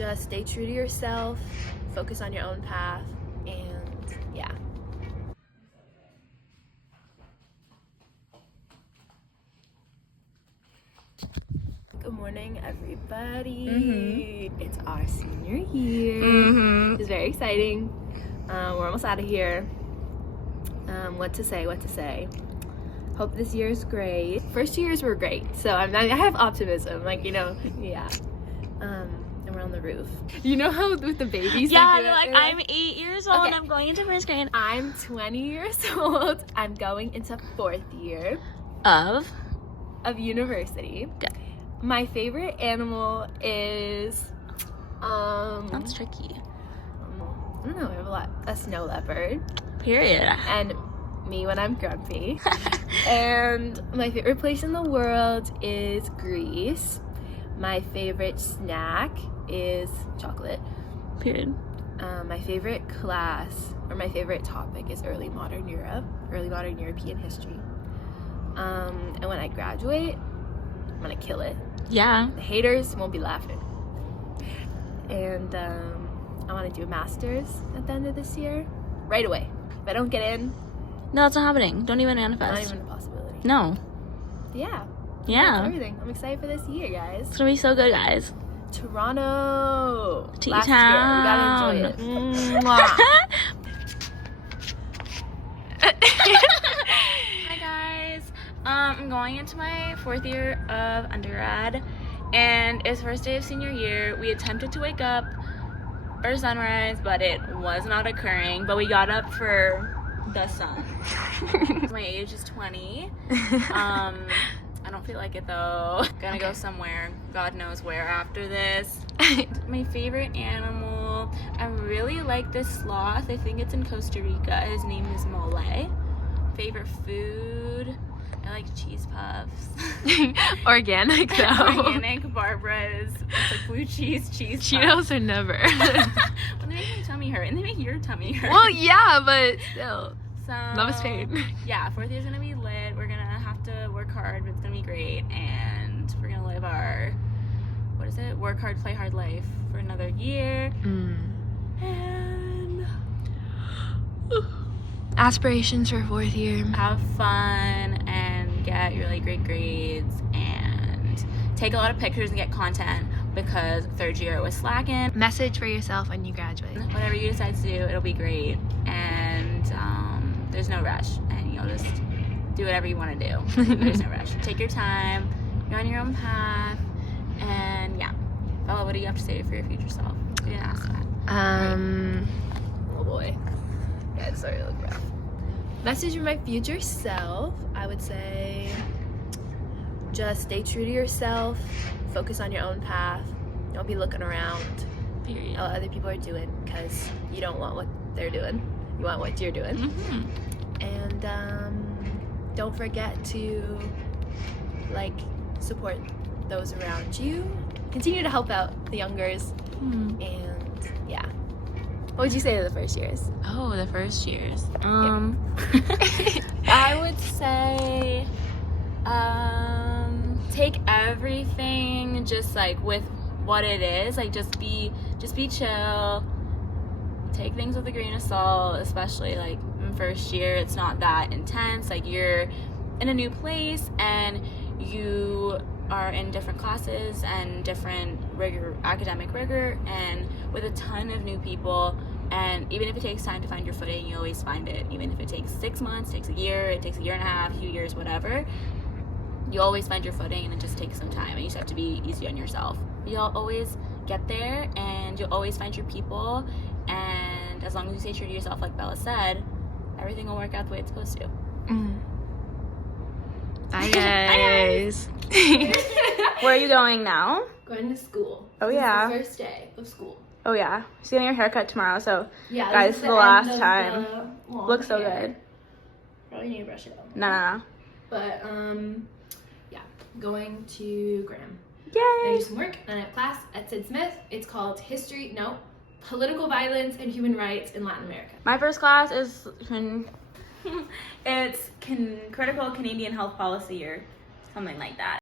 Just stay true to yourself, focus on your own path, and yeah. Good morning, everybody. It's our senior year. It's very exciting. We're almost out of here. What to say? Hope this year is great. First years were great, so I have optimism, like, you know, yeah. And we're on the roof. You know how with the babies? Yeah, they're like, I'm 8 years old and I'm going into first grade. I'm 20 years old. I'm going into 4th year Of university. Good. My favorite animal is That's tricky. I don't know, I have a snow leopard. Period. And me when I'm grumpy. And my favorite place in the world is Greece. My favorite snack is chocolate. Period. My favorite class, or my favorite topic, is early modern European history. And when I graduate, I'm gonna kill it. Yeah. The haters won't be laughing. And I want to do a master's at the end of this year, right away. If I don't get in, No, it's not happening. Don't even manifest. not even a possibility. No. Yeah. Yeah. That's everything. I'm excited for this year, guys. It's gonna be so good, guys. Toronto. T-Town. Last year. We gotta enjoy it. Mwah. Hi guys. I'm going into my 4th year of undergrad, and it's first day of senior year. We attempted to wake up for sunrise, but it was not occurring. But we got up for the sun. My age is 20. I don't feel like it though. Gonna go somewhere, God knows where after this. My favorite animal, I really like this sloth. I think it's in Costa Rica. His name is Mole. Favorite food, I like cheese puffs. Organic though. Organic Barbara's. It's like blue cheese Cheetos puffs. are never. Well, they make my tummy hurt, and they make your tummy hurt. Well, yeah, but still. So, Love is pain. Yeah, 4th year's gonna be lit. We're gonna have to work hard, but it's gonna be great. And we're gonna live our, what is it? Work hard, play hard life for another year. And Aspirations for 4th year. have fun and get really great grades and take a lot of pictures and get content, because 3rd year was slacking. Message for yourself when you graduate. Whatever you decide to do, it'll be great. And there's no rush, and you'll just do whatever you want to do. There's no rush. Take your time. You're on your own path. And yeah. Bella, what do you have to say for your future self? We didn't ask that. Oh boy. Yeah, it's starting to look rough. Message for my future self, I would say, just stay true to yourself, focus on your own path, don't be looking around Period. at what other people are doing, because you don't want what they're doing, you want what you're doing. And don't forget to support those around you, continue to help out the youngers. And yeah, what would you say to the first years? Oh, the first years. I would say take everything just with what it is. Just be chill. Take things with a grain of salt, especially in first year. It's not that intense. You're in a new place and you are in different classes and different academic rigor, and with a ton of new people. And even if it takes time to find your footing, you always find it. Even if it takes 6 months, takes a year, it takes a year and a half, a few years, whatever, you always find your footing, and it just takes some time, and you just have to be easy on yourself. You'll always get there, and you'll always find your people, and as long as you stay true to yourself, like Bella said, everything will work out the way it's supposed to. Bye guys. Where are you going now? Going to school. Oh, yeah. This is the first day of school. Oh yeah, she's getting her haircut tomorrow, so Yeah, guys, this is the last time. Long Looks so hair. good. Probably need to brush it out. No. But yeah, going to Graham. Yay! I do some work and I have class at Sid Smith. It's called Political Violence and Human Rights in Latin America. My first class is it's critical Canadian health policy or something like that.